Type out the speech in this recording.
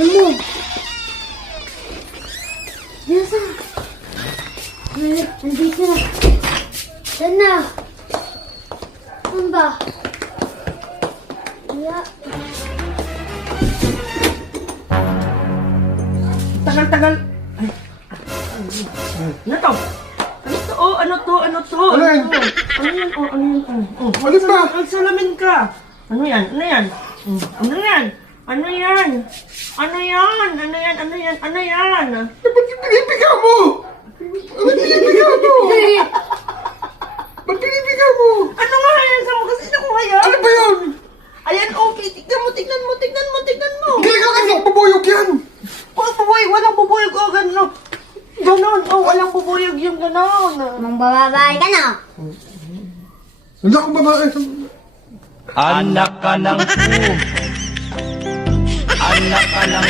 Ano? Nasa? Nandito na. Saan na? Saan ba? Yeah. Tagal-tagal. Ay. Ano to? Ano to? Oh, ano to? Ano to? Ano yan? Ano yan? Oh, ano yan? Oh. Alin ba? Magsalamin ka. Ano yan? Ano yan? Ano yan? Ano yan? Ano yan? Ano yan? Ano yan? Ano yan? Ba't yung pinipiga mo? Ba't pinipiga mo? Ba't pinipiga mo? Ano nga yan? Sa mga sino ko ngayon? Ano ba yun? Ayan, okay. Tignan mo, tignan mo, tignan mo, tignan mo. Hindi ka kasi pabuyog yan. Oh, bubuyog. Walang bubuyog. Oh, gano'n. Ganon. Oh, walang bubuyog yung ganon. Mang bababae ka na. Hindi akong babae. Anak ka ng pu. Anak ka ng